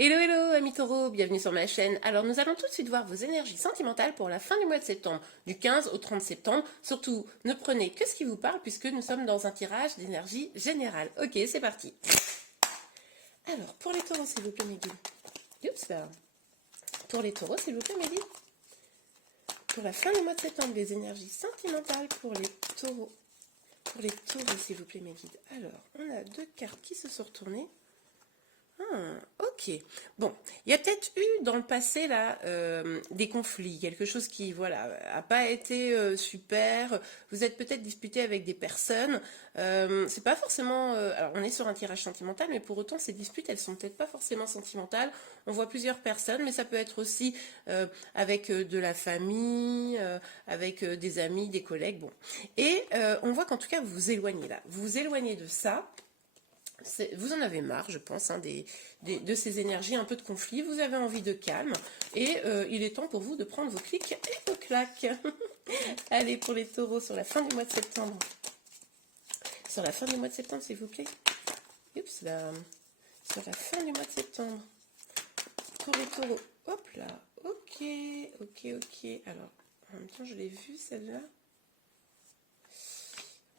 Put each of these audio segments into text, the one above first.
Hello hello amis taureaux, bienvenue sur ma chaîne. Alors nous allons tout de suite voir vos énergies sentimentales pour la fin du mois de septembre, du 15 au 30 septembre. Surtout, ne prenez que ce qui vous parle puisque nous sommes dans un tirage d'énergie générale. Ok, c'est parti. Alors, pour les taureaux, s'il vous plaît, mes guides. Oups là. Pour les taureaux, s'il vous plaît, mes guides. Pour la fin du mois de septembre, les énergies sentimentales pour les taureaux. Pour les taureaux, s'il vous plaît, mes guides. Alors, on a deux cartes qui se sont retournées. Ok. Bon, il y a peut-être eu dans le passé là des conflits, quelque chose qui voilà a pas été super. Vous êtes peut-être disputé avec des personnes. C'est pas forcément. Alors on est sur un tirage sentimental, mais pour autant ces disputes elles sont peut-être pas forcément sentimentales. On voit plusieurs personnes, mais ça peut être aussi avec de la famille, avec des amis, des collègues. Bon, et on voit qu'en tout cas vous vous éloignez là. Vous vous éloignez de ça. Vous en avez marre, je pense, hein, de ces énergies, un peu de conflit. Vous avez envie de calme et il est temps pour vous de prendre vos clics et vos claques. Allez, pour les taureaux, sur la fin du mois de septembre. Sur la fin du mois de septembre, s'il vous plaît. Oups, là. Sur la fin du mois de septembre. Pour les taureaux. Hop là. Ok, ok, ok. Alors, en même temps, je l'ai vue, celle-là.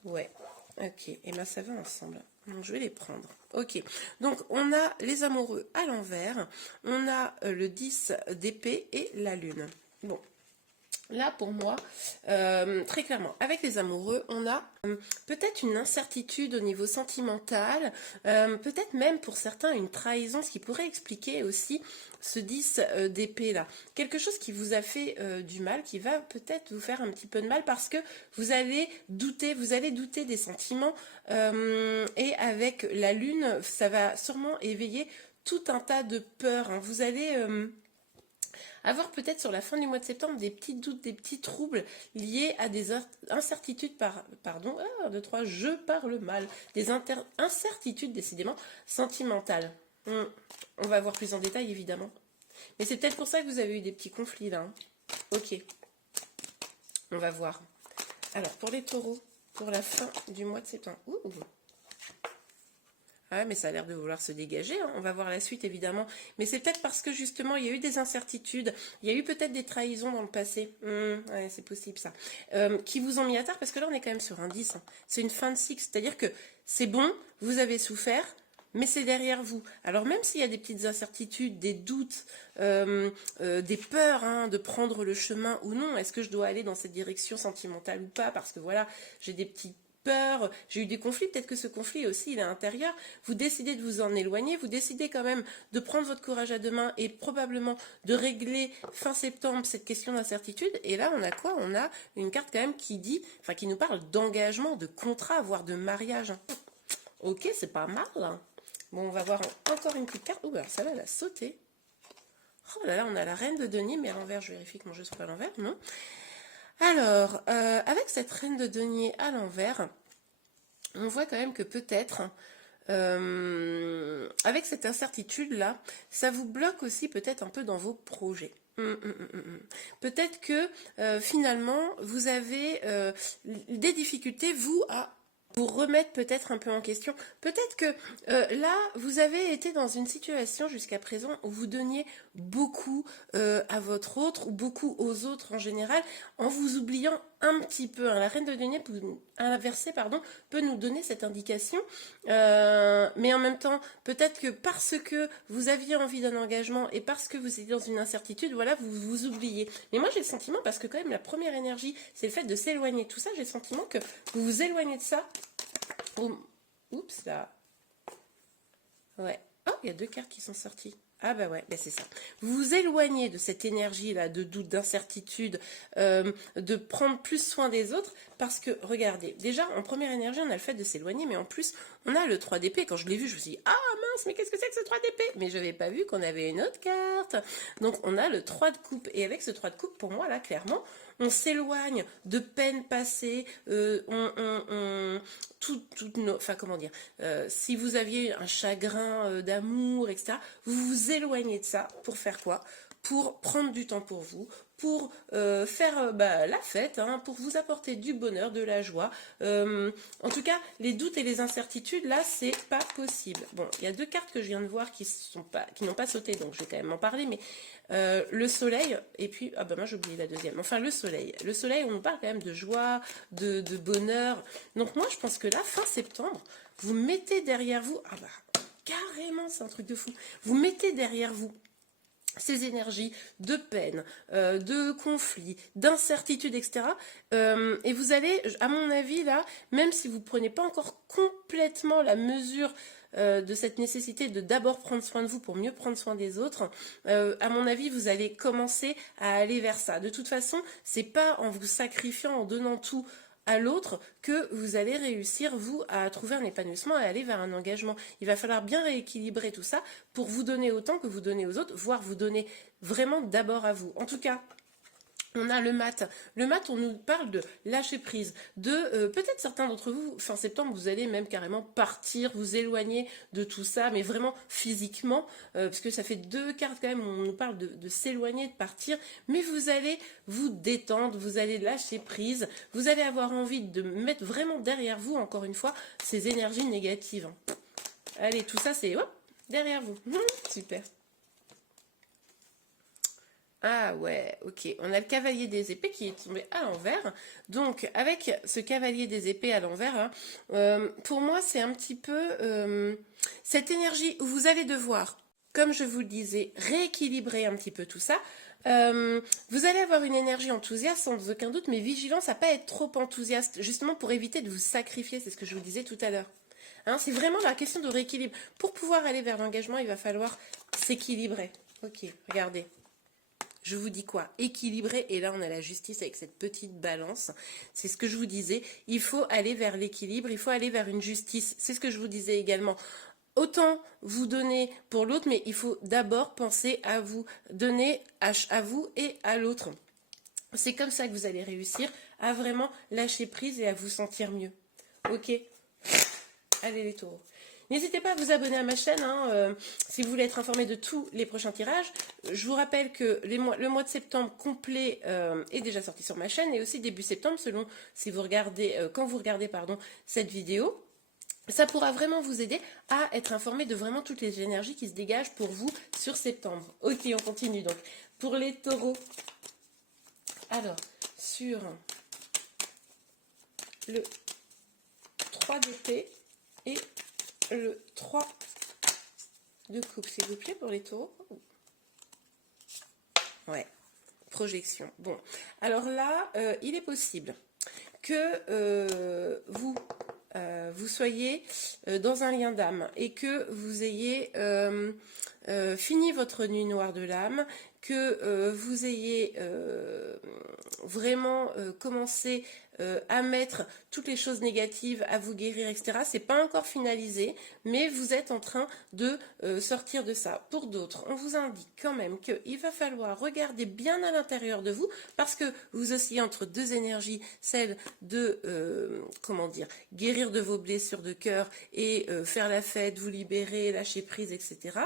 Ouais, ok. Et bien, ça va ensemble. Donc, je vais les prendre. Ok. Donc, on a les amoureux à l'envers. On a le 10 d'épée et la lune. Bon. Là, pour moi, très clairement, avec les amoureux, on a peut-être une incertitude au niveau sentimental, peut-être même pour certains une trahison, ce qui pourrait expliquer aussi ce 10 d'épée là. Quelque chose qui vous a fait du mal, qui va peut-être vous faire un petit peu de mal parce que vous allez douter des sentiments et avec la lune, ça va sûrement éveiller tout un tas de peurs. Hein. Vous allez avoir peut-être sur la fin du mois de septembre des petits doutes, des petits troubles liés à des incertitudes pardon, 1, 2, 3, je parle mal, des incertitudes décidément sentimentales. On va voir plus en détail évidemment. Mais c'est peut-être pour ça que vous avez eu des petits conflits là. Hein. Ok, on va voir. Alors pour les taureaux, pour la fin du mois de septembre. Ouh. Ah, mais ça a l'air de vouloir se dégager, hein. On va voir la suite évidemment. Mais c'est peut-être parce que justement il y a eu des incertitudes, il y a eu peut-être des trahisons dans le passé. Ouais, c'est possible ça. Qui vous ont mis à terre parce que là on est quand même sur un 10. Hein. C'est une fin de cycle, c'est-à-dire que c'est bon, vous avez souffert, mais c'est derrière vous. Alors même s'il y a des petites incertitudes, des doutes, des peurs hein, de prendre le chemin ou non, est-ce que je dois aller dans cette direction sentimentale ou pas, parce que voilà, j'ai des petites peur, j'ai eu des conflits, peut-être que ce conflit aussi il est intérieur, vous décidez de vous en éloigner, vous décidez quand même de prendre votre courage à deux mains et probablement de régler fin septembre cette question d'incertitude, et là on a quoi? On a une carte quand même qui dit, enfin qui nous parle d'engagement, de contrat, voire de mariage. Ok, c'est pas mal. Hein. Bon, on va voir encore une petite carte. Oh, alors celle-là, elle a sauté. Oh là là, on a la reine de denier, mais à l'envers, je vérifie que mon jeu soit à l'envers, non? Alors, avec cette reine de denier à l'envers, on voit quand même que peut-être, avec cette incertitude-là, ça vous bloque aussi peut-être un peu dans vos projets. Peut-être que finalement, vous avez des difficultés, vous, à vous remettre peut-être un peu en question. Peut-être que là, vous avez été dans une situation jusqu'à présent où vous donniez beaucoup à votre autre ou beaucoup aux autres en général, en vous oubliant un petit peu. Hein. La reine de denier, inversée, pardon, peut nous donner cette indication, mais en même temps, peut-être que parce que vous aviez envie d'un engagement et parce que vous étiez dans une incertitude, voilà, vous vous oubliez. Mais moi, j'ai le sentiment, parce que quand même, la première énergie, c'est le fait de s'éloigner de tout ça, j'ai le sentiment que vous vous éloignez de ça. Oups, là. Ouais. Oh, il y a deux cartes qui sont sorties. Ah bah ouais, bah c'est ça. Vous vous éloignez de cette énergie-là, de doute, d'incertitude, de prendre plus soin des autres, parce que, regardez, déjà, en première énergie, on a le fait de s'éloigner, mais en plus, on a le 3 d'épée. Quand je l'ai vu, je me suis dit, ah mince, mais qu'est-ce que c'est que ce 3 d'épée? Mais je n'avais pas vu qu'on avait une autre carte. Donc, on a le 3 de coupe. Et avec ce 3 de coupe, pour moi, là, clairement, on s'éloigne de peines passées, enfin comment dire, si vous aviez un chagrin d'amour, etc., vous vous vous éloigner de ça. Pour faire quoi? Pour prendre du temps pour vous, pour faire la fête, hein, pour vous apporter du bonheur, de la joie. En tout cas, les doutes et les incertitudes, là, c'est pas possible. Bon, il y a deux cartes que je viens de voir qui n'ont pas sauté, donc je vais quand même en parler, mais le soleil, et puis, ah ben moi j'ai oublié la deuxième, enfin le soleil. Le soleil, on nous parle quand même de joie, de bonheur. Donc moi, je pense que là, fin septembre, vous mettez derrière vous, ah bah, carrément, c'est un truc de fou. Vous mettez derrière vous ces énergies de peine, de conflit, d'incertitude, etc. Et vous allez, à mon avis, là, même si vous ne prenez pas encore complètement la mesure de cette nécessité de d'abord prendre soin de vous pour mieux prendre soin des autres, à mon avis, vous allez commencer à aller vers ça. De toute façon, c'est pas en vous sacrifiant, en donnant tout à l'autre que vous allez réussir, vous, à trouver un épanouissement et aller vers un engagement. Il va falloir bien rééquilibrer tout ça pour vous donner autant que vous donnez aux autres, voire vous donner vraiment d'abord à vous. En tout cas, on a le mat. Le mat, on nous parle de lâcher prise, de peut-être certains d'entre vous, fin septembre, vous allez même carrément partir, vous éloigner de tout ça, mais vraiment physiquement, parce que ça fait deux cartes quand même, on nous parle de s'éloigner, de partir, mais vous allez vous détendre, vous allez lâcher prise, vous allez avoir envie de mettre vraiment derrière vous, encore une fois, ces énergies négatives. Allez, tout ça, c'est derrière vous. Super. Ah ouais, ok. On a le cavalier des épées qui est tombé à l'envers. Donc, avec ce cavalier des épées à l'envers, hein, pour moi, c'est un petit peu cette énergie où vous allez devoir, comme je vous le disais, rééquilibrer un petit peu tout ça. Vous allez avoir une énergie enthousiaste sans aucun doute, mais vigilance à pas être trop enthousiaste, justement pour éviter de vous sacrifier, c'est ce que je vous disais tout à l'heure. Hein, c'est vraiment la question de rééquilibre. Pour pouvoir aller vers l'engagement, il va falloir s'équilibrer. Ok, regardez. Je vous dis quoi? Équilibré, et là on a la justice avec cette petite balance. C'est ce que je vous disais, il faut aller vers l'équilibre, il faut aller vers une justice. C'est ce que je vous disais également. Autant vous donner pour l'autre, mais il faut d'abord penser à vous, donner à vous et à l'autre. C'est comme ça que vous allez réussir à vraiment lâcher prise et à vous sentir mieux. Ok? Allez les taureaux. N'hésitez pas à vous abonner à ma chaîne hein, si vous voulez être informé de tous les prochains tirages. Je vous rappelle que le mois de septembre complet est déjà sorti sur ma chaîne et aussi début septembre selon si vous regardez, quand vous regardez cette vidéo. Ça pourra vraiment vous aider à être informé de vraiment toutes les énergies qui se dégagent pour vous sur septembre. Ok, on continue donc. Pour les taureaux, alors sur le 3 d'épée et le 3 de coupe, s'il vous plaît, pour les taureaux. Ouais, projection. Bon, alors là, il est possible que vous soyez dans un lien d'âme et que vous ayez fini votre nuit noire de l'âme, que vous ayez vraiment commencé à mettre toutes les choses négatives, à vous guérir, etc. C'est pas encore finalisé, mais vous êtes en train de sortir de ça. Pour d'autres, on vous indique quand même qu'il va falloir regarder bien à l'intérieur de vous, parce que vous oscillez entre deux énergies, celle de, comment dire, guérir de vos blessures de cœur et faire la fête, vous libérer, lâcher prise, etc.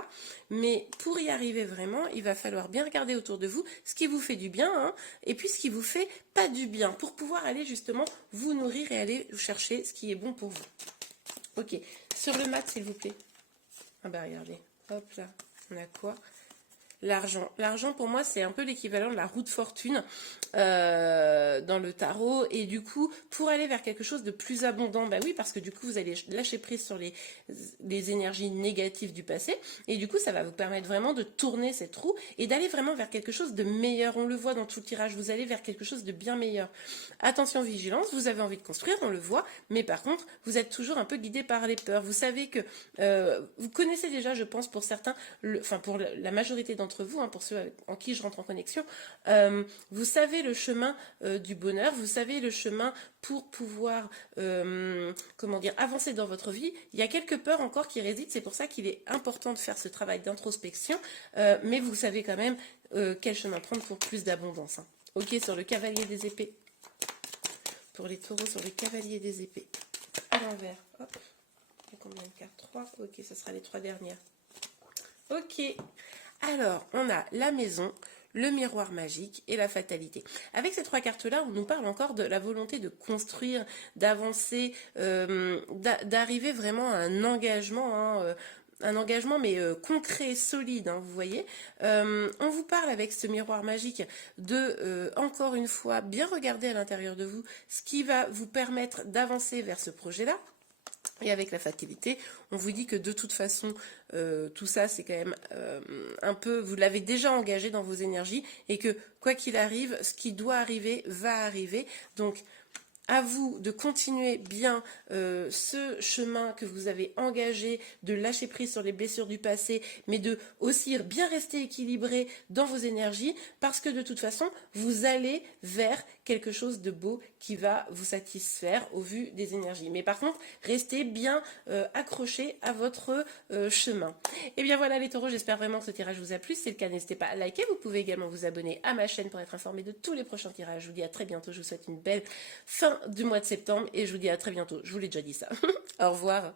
Mais pour y arriver vraiment, il va falloir bien regarder autour de vous ce qui vous fait du bien, hein, et puis ce qui vous fait pas du bien, pour pouvoir aller justement vous nourrir et aller chercher ce qui est bon pour vous. Ok, sur le mat s'il vous plaît. Ah bah regardez, hop là, on a quoi? L'argent. L'argent pour moi c'est un peu l'équivalent de la roue de fortune dans le tarot, et du coup pour aller vers quelque chose de plus abondant, bah oui, parce que du coup vous allez lâcher prise sur les énergies négatives du passé, et du coup ça va vous permettre vraiment de tourner cette roue et d'aller vraiment vers quelque chose de meilleur. On le voit dans tout le tirage, vous allez vers quelque chose de bien meilleur. Attention, vigilance, vous avez envie de construire, on le voit, mais par contre vous êtes toujours un peu guidé par les peurs. Vous savez que vous connaissez déjà, je pense pour certains, enfin pour la majorité d'entre vous, hein, pour ceux en qui je rentre en connexion, vous savez le chemin du bonheur, vous savez le chemin pour pouvoir comment dire, avancer dans votre vie. Il y a quelques peurs encore qui résident, c'est pour ça qu'il est important de faire ce travail d'introspection, mais vous savez quand même quel chemin prendre pour plus d'abondance, hein. Ok, sur le cavalier des épées, pour les taureaux, sur le cavalier des épées à l'envers, hop, il y a combien de cartes? 3, ok, ce sera les 3 dernières. Ok. Alors, on a la maison, le miroir magique et la fatalité. Avec ces trois cartes-là, on nous parle encore de la volonté de construire, d'avancer, d'arriver vraiment à un engagement, hein, un engagement mais concret, solide, hein, vous voyez. On vous parle avec ce miroir magique de, encore une fois, bien regarder à l'intérieur de vous ce qui va vous permettre d'avancer vers ce projet-là. Et avec la fatalité, on vous dit que de toute façon, tout ça, c'est quand même un peu, vous l'avez déjà engagé dans vos énergies et que quoi qu'il arrive, ce qui doit arriver va arriver. Donc, à vous de continuer bien ce chemin que vous avez engagé, de lâcher prise sur les blessures du passé, mais de aussi bien rester équilibré dans vos énergies, parce que de toute façon, vous allez vers quelque chose de beau qui va vous satisfaire au vu des énergies. Mais par contre, restez bien accroché à votre chemin. Et bien voilà les taureaux, j'espère vraiment que ce tirage vous a plu. Si c'est le cas, n'hésitez pas à liker. Vous pouvez également vous abonner à ma chaîne pour être informé de tous les prochains tirages. Je vous dis à très bientôt. Je vous souhaite une belle fin du mois de septembre et je vous dis à très bientôt. Je vous l'ai déjà dit ça. Au revoir.